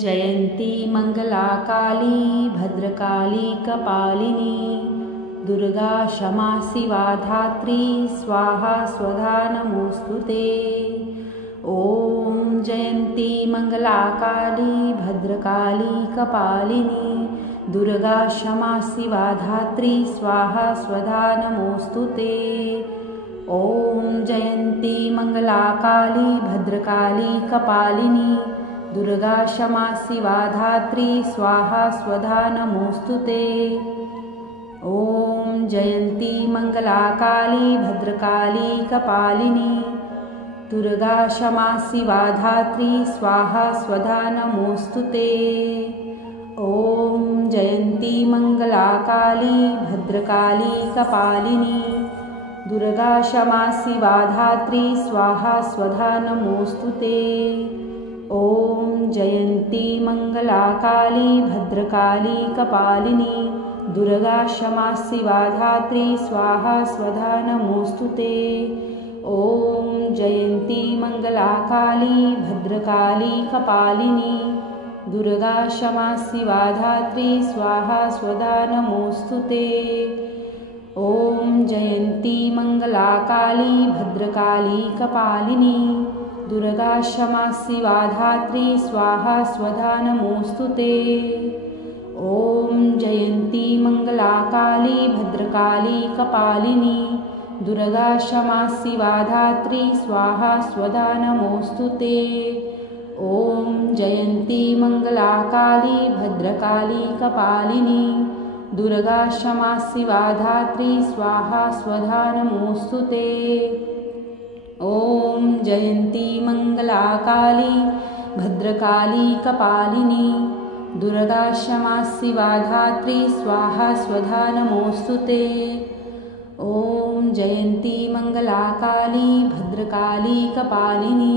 जयन्ती मङ्गलाकाली भद्रकाली कपालिनी दुर्गा क्षमा शिवा धात्री स्वाहा स्वधा नमोऽस्तुते। ॐ जयन्ती मङ्गलाकाली भद्रकाली कपालिनी दुर्गा क्षमा शिवा धात्री स्वाहा स्वधा नमोऽस्तुते। ॐ जयन्ती मङ्गलाकाली भद्रकाली कपालिनी दुर्गा क्षमा शिवा धात्री स्वाहा स्वधा नमोऽस्तुते। ॐ जयन्ती मङ्गलाकाली भद्रकाली कपालिनी दुर्गा क्षमा शिवा धात्री स्वाहा स्वधा नमोऽस्तुते। ॐ जयन्ती मङ्गलाकाली भद्रकाली कपालिनी दुर्गा क्षमा शिवा धात्री स्वाहा स्वधा नमोऽस्तुते। ॐ जयन्ती मङ्गलाकाली भद्रकाली कपालिनी दुर्गा क्षमा शिवा धात्री स्वाहा स्वधा नमोऽस्तुते। ॐ जयन्ती मङ्गलाकाली भद्रकाली कपालिनी दुर्गा क्षमा शिवा धात्री स्वाहा स्वधा नमोऽस्तुते। ॐ जयन्ती मङ्गलाकाली भद्रकाली कपालिनी दुर्गा क्षमा शिवा धात्री स्वाहा स्वधा नमोऽस्तुते। ॐ जयन्ती मङ्गलाकाली भद्रकाली कपालिनी दुर्गा क्षमा शिवा धात्री स्वाहा स्वधा नमोऽस्तुते। ॐ जयन्ती मङ्गलाकाली भद्रकाली कपालिनी दुर्गा क्षमा शिवा धात्री स्वाहा स्वधा नमोऽस्तुते। ॐ जयन्ती मङ्गलाकाली भद्रकाली कपालिनी दुर्गा क्षमा शिवा धात्री स्वाहा स्वधा नमोऽस्तुते। ॐ जयन्ती मङ्गलाकाली भद्रकाली कपालिनी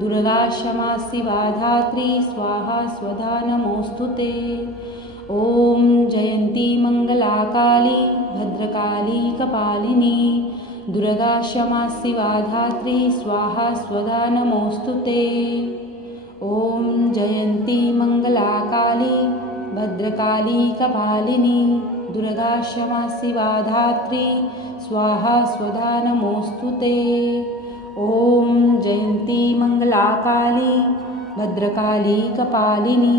दुर्गा क्षमा शिवा धात्री स्वाहा स्वधा नमोऽस्तुते। ॐ जयन्ती मङ्गलाकाली भद्रकाली कपालिनी दुर्गा क्षमा शिवा धात्री स्वाहा स्वधा नमोऽस्तुते। ॐ जयन्ती मङ्गलाकाली भद्रकाली कपालिनी दुर्गा क्षमा शिवा धात्री स्वाहा स्वधा नमोऽस्तुते। ॐ जयन्ती मङ्गलाकाली भद्रकाली कपालिनी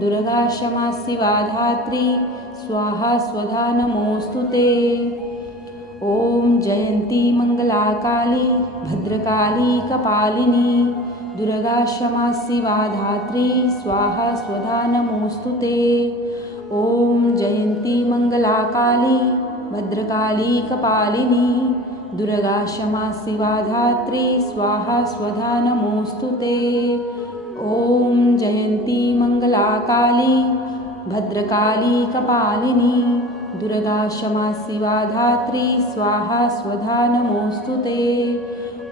दुर्गा क्षमा शिवा धात्री स्वाहा स्वधा नमोऽस्तुते। ॐ जयन्ती मङ्गलाकाली भद्रकाली कपालिनी दुर्गा क्षमा शिवा धात्री स्वाहा स्वधा नमोऽस्तुते। ॐ जयन्ती मङ्गलाकाली भद्रकाली कपालिनी दुर्गा क्षमा शिवा धात्री स्वाहा स्वधा नमोऽस्तुते। ॐ जयन्ती मङ्गलाकाली भद्रकाली कपालिनी दुर्गा क्षमा शिवा धात्री स्वाहा स्वधा नमोऽस्तुते।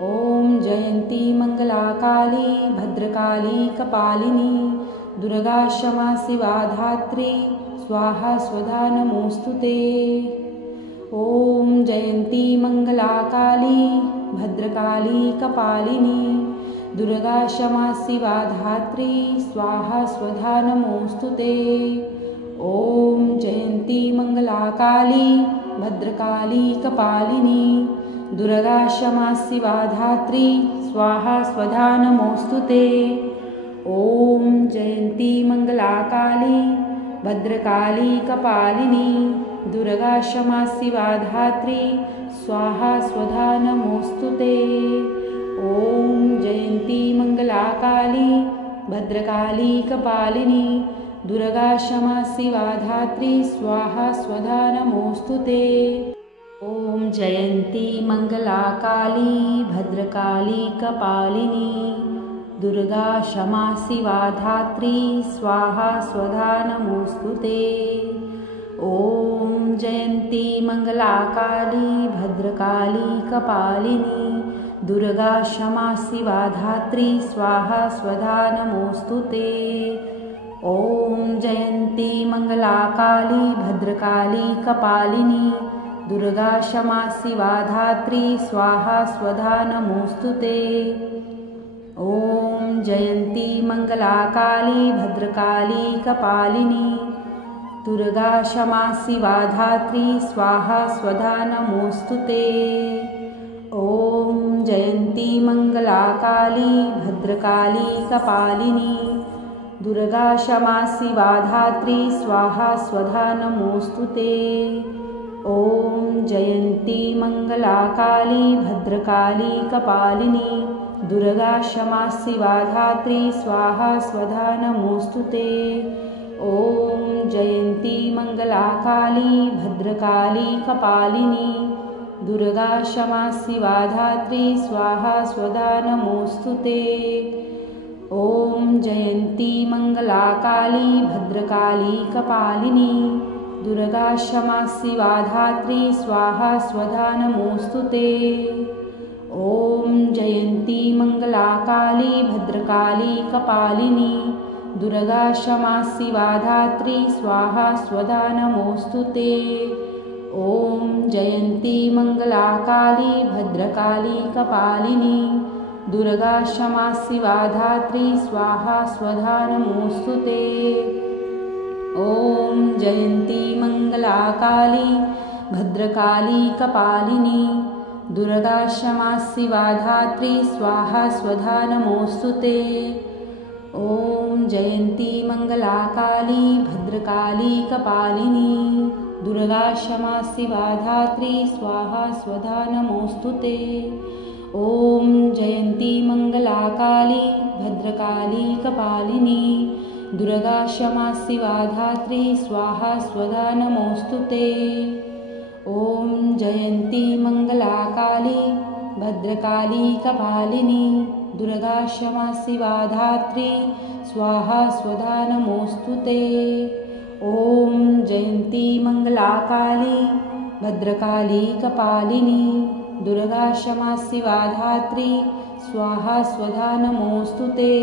ॐ जयन्ती मङ्गलाकाली भद्रकाली कपालिनी दुर्गा क्षमा शिवा धात्री स्वाहा स्वधा नमोऽस्तुते। ॐ जयन्ती मङ्गलाकाली भद्रकाली कपालिनी दुर्गा क्षमा शिवा धात्री स्वाहा स्वधा नमोऽस्तुते। ॐ जयन्ती मङ्गलाकाली भद्रकाली कपालिनी दुर्गा क्षमा शिवा धात्री स्वाहा स्वधा नमोऽस्तुते। ॐ जयन्ती मङ्गलाकाली भद्रकाली कपालिनी दुर्गा क्षमा शिवा धात्री स्वाहा स्वधा नमोऽस्तुते। ॐ जयन्ती मङ्गलाकाली भद्रकाली कपालिनी दुर्गा क्षमा शिवा धात्री स्वाहा स्वधा नमोऽस्तुते। ॐ जयन्ती मङ्गलाकाली भद्रकाली कपालिनी दुर्गा क्षमा शिवा धात्री स्वाहा स्वधा नमोऽस्तुते। ॐ जयन्ती मङ्गलाकाली भद्रकाली कपालिनी दुर्गा क्षमा शिवा धात्री स्वाहा स्वधा नमोऽस्तुते। ॐ जयन्ती मङ्गलाकाली भद्रकाली कपालिनी दुर्गा क्षमा शिवा धात्री स्वाहा स्वधा नमोऽस्तुते। ॐ जयन्ती मङ्गलाकाली भद्रकाली कपालिनी दुर्गा क्षमा शिवा धात्री स्वाहा स्वधा नमोऽस्तु ते। ॐ जयन्ती मङ्गलाकाली भद्रकाली कपालिनी दुर्गा क्षमा शिवा धात्री स्वाहा स्वधा नमोऽस्तु ते। ॐ जयन्ती मङ्गलाकाली भद्रकाली कपालिनी दुर्गा क्षमा शिवा धात्री स्वाहा स्वधा नमोऽस्तु ते। ॐ जयन्ती मङ्गलाकाली भद्रकाली कपालिनी दुर्गा क्षमा शिवा धात्री स्वाहा स्वधा नमोऽस्तु ते। ॐ जयन्ती मङ्गलाकाली भद्रकाली कपालिनी दुर्गा क्षमा शिवा धात्री स्वाहा स्वधा नमोऽस्तु ते। ॐ जयन्ती मङ्गलाकाली भद्रकाली कपालिनी दुर्गा क्षमा शिवा धात्री स्वाहा स्वधा नमोऽस्तु ते। ॐ जयन्ती मङ्गलाकाली भद्रकाली कपालिनी दुर्गा क्षमा शिवा धात्री स्वाहा स्वधा नमोऽस्तु ते। ॐ जयन्ती मङ्गलाकाली भद्रकाली कपालिनी दुर्गा क्षमा शिवा धात्री स्वाहा स्वधा नमोऽस्तु ते। ॐ जयन्ती मङ्गलाकाली भद्रकाली कपालिनी दुर्गा क्षमा शिवा धात्री स्वाहा स्वधा नमोऽस्तु ते। ॐ जयन्ती मङ्गलाकाली भद्रकाली कपालिनी दुर्गा क्षमा शिवा धात्री स्वाहा स्वधा नमोऽस्तु ते। ॐ जयन्ती मङ्गलाकाली भद्रकाली कपालिनी दुर्गा क्षमा शिवा धात्री स्वाहा स्वधा नमोऽस्तु ते। ॐ जयन्ती मङ्गलाकाली भद्रकाली कपालिनी दुर्गा क्षमा शिवा धात्री स्वाहा स्वधा नमोऽस्तु ते।